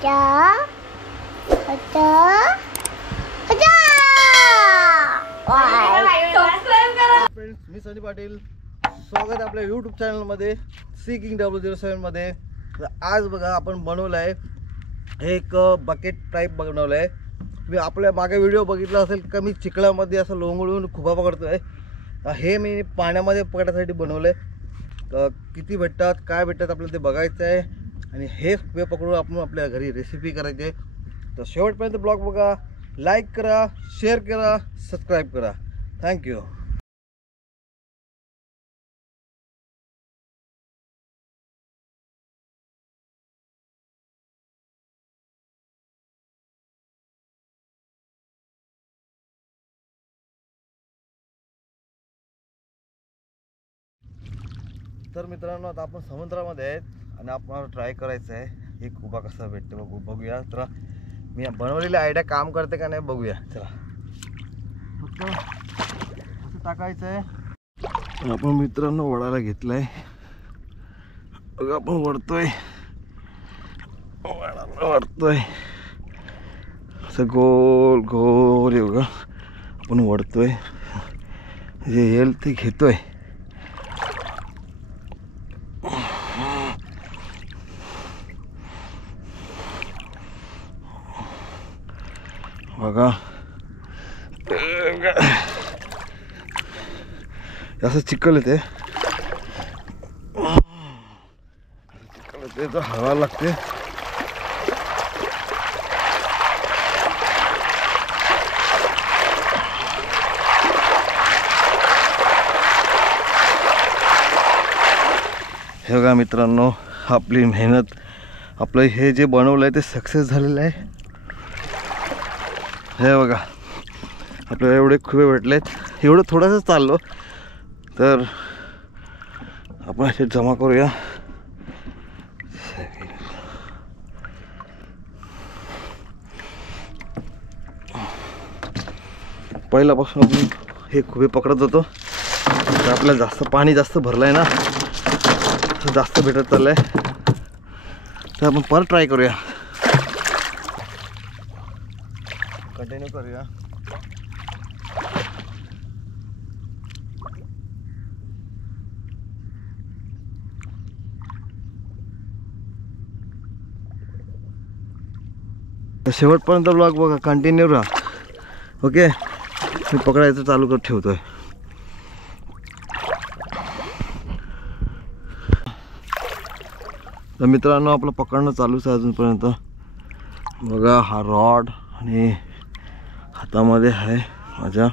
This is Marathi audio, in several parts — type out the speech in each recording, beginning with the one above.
फ्रेंड्स, मी सनी पाटील, स्वागत आहे आपल्या यूट्यूब चॅनलमध्ये सीकिंग W07 मध्ये। तर आज बघा आपण बनवलं आहे एक बकेट टाईप बनवलं आहे। मी आपल्या मागे व्हिडिओ बघितला असेल का मी चिखलामध्ये असं लोंगळून खुबा पकडतोय। हे मी पाण्यामध्ये पकडायसाठी बनवलं आहे। किती भेटतात काय भेटतात आपल्याला ते बघायचं आहे आणि हे खुबे पकडून आपण आपल्या घरी रेसिपी करायची आहे। तर शेवटपर्यंत ब्लॉग बघा, लाईक करा, शेअर करा, सबस्क्राईब करा। थँक्यू। तर मित्रांनो, आता आपण समुद्रामध्ये आहेत आणि आपल्याला ट्राय करायचं आहे हे खुबा कसा भेटतो बघूया। तर मी बनवलेली आयडिया काम करते का नाही बघूया। चला, फक्त असं टाकायचं आहे। आपण मित्रांनो वडायला घेतलाय बघा, आपण वडतोय वडतोय असं गोल गोल हे बघा, आपण वडतोय जे येईल ते घेतोय। बघा असं चिखल येते, चिखल येते तर हवा लागते। हे बघा मित्रांनो, आपली मेहनत, आपलं हे जे बनवलं आहे ते सक्सेस झालेलं आहे। हे बघा, आपल्याला एवढे खुबे भेटलेत। एवढं थोडंसं चाललो तर आपण असे जमा करूया। पहिल्यापासून आपण हे खुबे पकडत होतो, तर आपल्याला जास्त पाणी जास्त भरलंय ना, जास्त भेटत चाललंय। तर आपण परत ट्राय करूया, कंटिन्यू करूया। शेवटपर्यंत ब्लॉग बघा, कंटिन्यू राहा, ओके। मी पकडायचं चालू कर ठेवतोय। तर मित्रांनो, आपलं पकडणं चालूच आहे अजूनपर्यंत। बघा हा रॉड आणि हातामध्ये आहे माझ्या,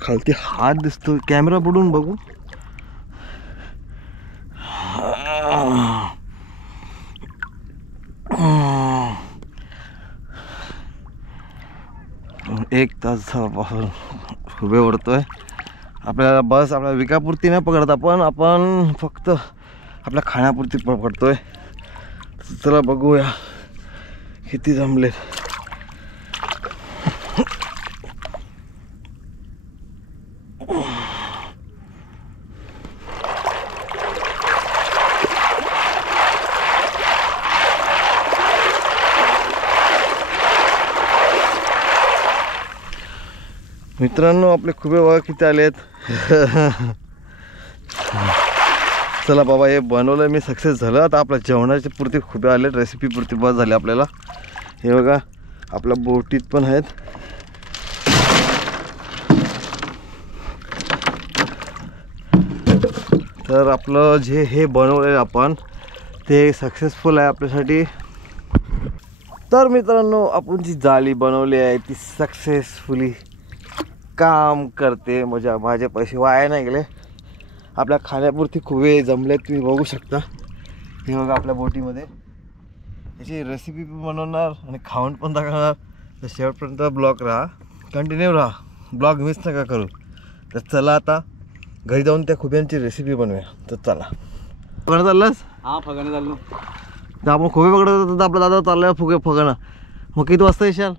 खालती हात दिसतो, कॅमेरा बुडून बघू। एक तासापासून खुबे ओढतोय। आपल्याला बस आपल्या विकापुरती नाही पकडत आपण फक्त आपल्या खाण्यापुरती पकडतोय। चला बघूया किती जमलेत। मित्रांनो, आपले खुबे बघा किती आलेत। चला बाबा, हे बनवलं मी, सक्सेस झालं। आता आपल्या जेवणाच्या पुरती खुबे आलेत, रेसिपी पुरती बस झाली आपल्याला। हे बघा आपल्या बोटीत पण आहेत। तर आपलं जे हे बनवलं आपण ते सक्सेसफुल आहे आपल्यासाठी। तर मित्रांनो, आपण जी जाळी बनवली आहे ती सक्सेसफुली काम करते, म्हणजे माझे पैसे वाया नाही गेले। आपल्या खाण्यापुरती खुबे जमलेत, तुम्ही बघू शकता। हे बघा आपल्या बोटीमध्ये याची रेसिपी पण बनवणार आणि खाऊन पण दाखवणार। तर शेवटपर्यंत ब्लॉग राहा, कंटिन्यू राहा, ब्लॉग मिस नका करू। तर चला आता घरी जाऊन त्या खुब्यांची रेसिपी बनवूया। तर चला, फगणं चाललंस? हां, फगणं चाललो। तर आपण खुबे पकडत होतो, तर आपला दादा चाललाय फुगे फगणं। मग किती वाजता येशाल?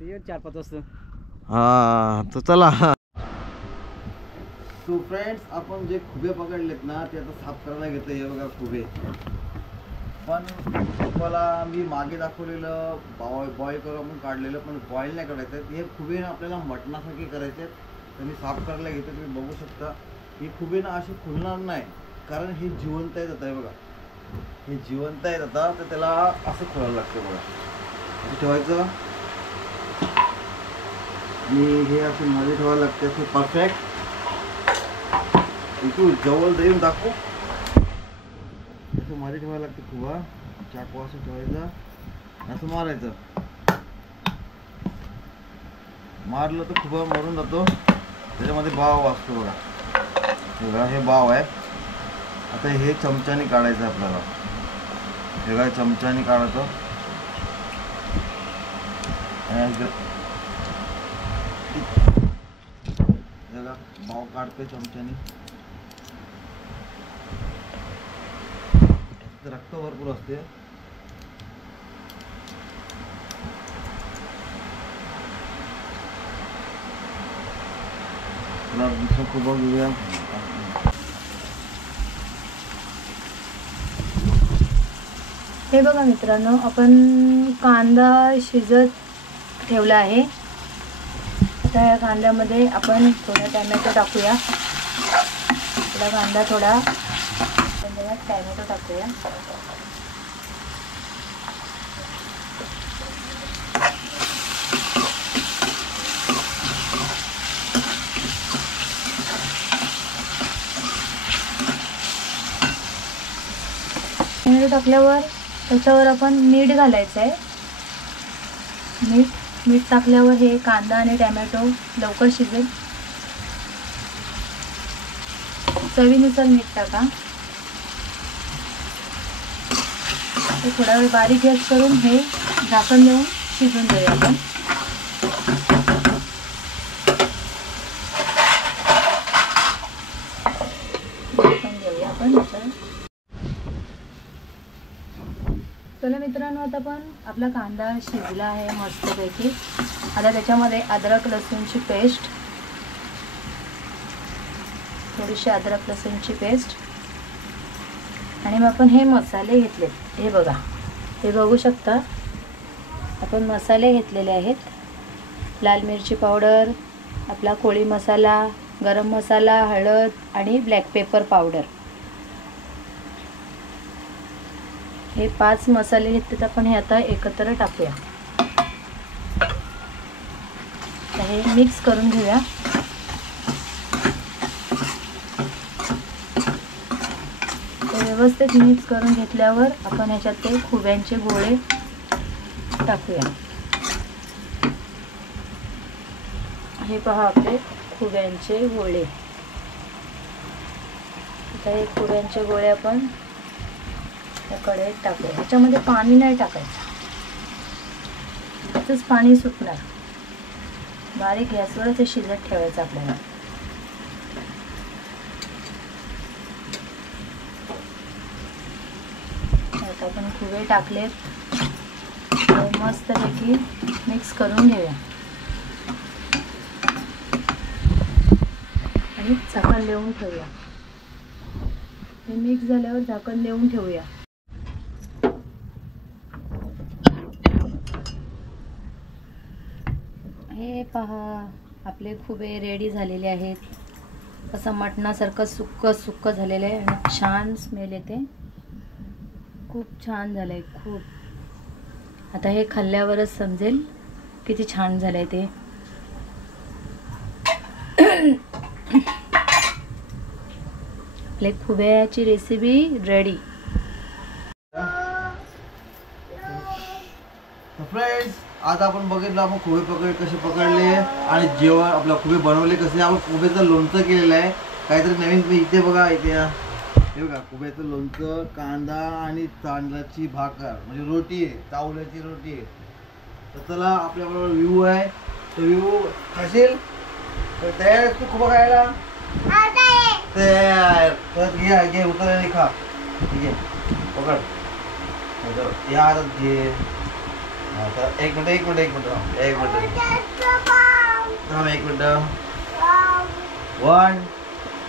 4-5 वाजता। हां, तर चला। सो फ्रेंड्स, आपण जे खुबे पकडलेत ना ते आता साफ करायला घेतो. हे बघा खुबे. पण तुम्हाला मी मागे दाखवलेलं बॉईल करून आपण काढलेलं, पण बॉईल नाही करायचं. हे खुबे आपल्याला मटणासारखे करायचे आहेत. तर मी साफ करायला घेतो. तुम्ही बघू शकता ही खुबे ना अशी खुलणार नाही, कारण हे जिवंत आहेत आता. हे बघा, हे जिवंत आहेत आता, तर त्याला असं खोलायला लागतं बघा. असं ठेवायचं आणि हे असं मध्ये ठेवायला लागतं असं परफेक्ट. इथून जवळ देऊन दाखवू, असं मध्ये ठेवायला लागतं खुबा. चाकू असं ठेवायचं, असं मारायचं. मारलं तर खुबा मरून जातो. त्याच्यामध्ये बाव असतो बघा. बघा हे बाव आहे. आता हे चमच्याने काढायचं आपल्याला. हे काय चमच्याने काढायचं. बघा बाव काढतोय चमच्याने. रक्त भरपूर असते. खूप घेऊया. हे बघा मित्रांनो, आपण कांदा शिजत ठेवला आहे. आता या कांद्यामध्ये आपण थोडा टॅमॅटो टाकूया. थोडा कांदा, थोडा टॅमॅटो टाकूया. टॅमॅटो टाकल्यावर त्याच्यावर आपण मीठ घालायचं आहे. मीठ टाकल्यावर हे कांदा आणि टॅमॅटो लवकर शिजेल. चवीनुसार मीठ टाका. थोडा वेळ बारीक गॅस करून हे झाकण देऊन शिजून घेऊया आपण. झाकण देऊया आपण. चला मित्रांनो, आता पण आपला कांदा शिजला आहे मस्तपैकी. आता त्याच्यामध्ये अद्रक लसूणची पेस्ट, थोडीशी अद्रक लसूणची पेस्ट, आणि मग आपण हे मसाले घेतले. हे बघा, हे बघू शकता आपण मसाले घेतलेले आहेत. लाल मिरची पावडर, आपला कोळी मसाला, गरम मसाला, हळद आणि ब्लॅक पेपर पावडर. हे 5 मसाले घेतलेत आपण. हे आता एकत्र टाकूया. हे मिक्स करून घेऊया. व्यवस्थित मिक्स करून घेतल्यावर आपण ह्याच्यात ते खुब्यांचे गोळे टाकूया. हे पहा आपले खुब्यांचे गोळे. आता हे खुब्यांचे गोळे आपण कढईत टाकूया. ह्याच्यामध्ये पाणी नाही टाकायचं, त्याचंच पाणी सुटणार. बारीक गॅसवरच हे शिजत ठेवायचं आपल्याला. आता आपण खुबे टाकलेत, मस्तपैकी मिक्स करून घेऊया आणि झाकण देऊन ठेवूया. हे मिक्स झाल्यावर झाकण देऊन ठेवूया. हे पहा आपले खुबे रेडी झालेले आहेत. असं मटणासारखं सुक्क झालेलं आहे आणि छान स्मेल येते. खूप छान झालं आहे, खूप. आता हे खाल्ल्यावरच समजेल किती छान झालं आहे ते. आपले खुब्याची रेसिपी रेडी. फ्रेंड्स, आता आपण बघितलं आपण खुबे कसे पकडले आणि जेवण आपलं खुबे बनवले कसे. आपण खुब्याचं लोणचं केलेलं आहे. काहीतरी नवीन. इथे बघा, इथे हे बघा खुब्याचं लोणचं, कांदा आणि तांदळाची भाकर म्हणजे रोटी आहे, चावल्याची रोटी आहे. तर चला, आपल्याबरोबर व्ह्यू आहे. तो व्ह्यू खाशील तर तयार आहेस तू खुबा खायला? तयार. तर घे उतर आणि खा. ठीक आहे, पकड. या हातात घे. एक मिनिट. थांब एक मिनिट. 1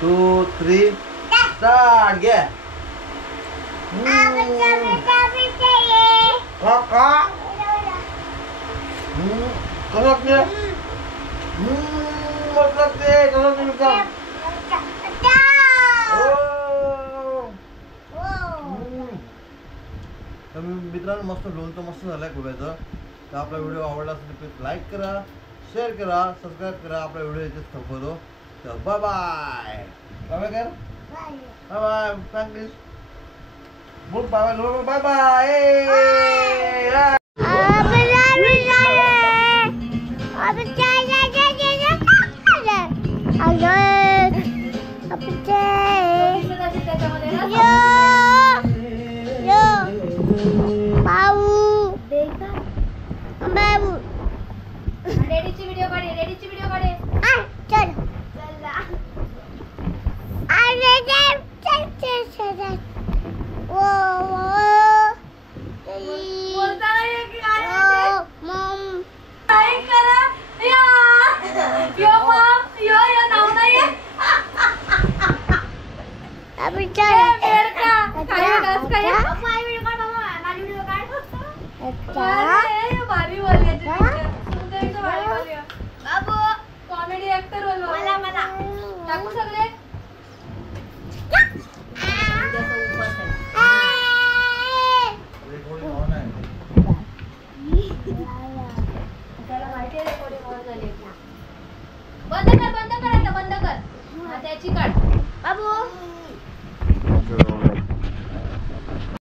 2, 3 स्टार्ट घ्या काका कसं लागते मस्त लागते कसं लागते तर मित्रांनो मस्त लोणचं मस्त झालंय गोव्याचं. तर आपला व्हिडिओ आवडला असेल तर प्लीज लाईक करा, शेअर करा, सबस्क्राईब करा. आपला व्हिडिओ इथेच थांबवतो. तर बाय बाय बाय कर बाय बाय थँक्यू बोल बाय बाय बाय रेडीची व्हिडिओ काढे रेडीची व्हिडिओ काढे कॉमेडी ऍक्टर मला मला टाकू सगळे बंद कर आता बंद कर त्याची काढ बाबू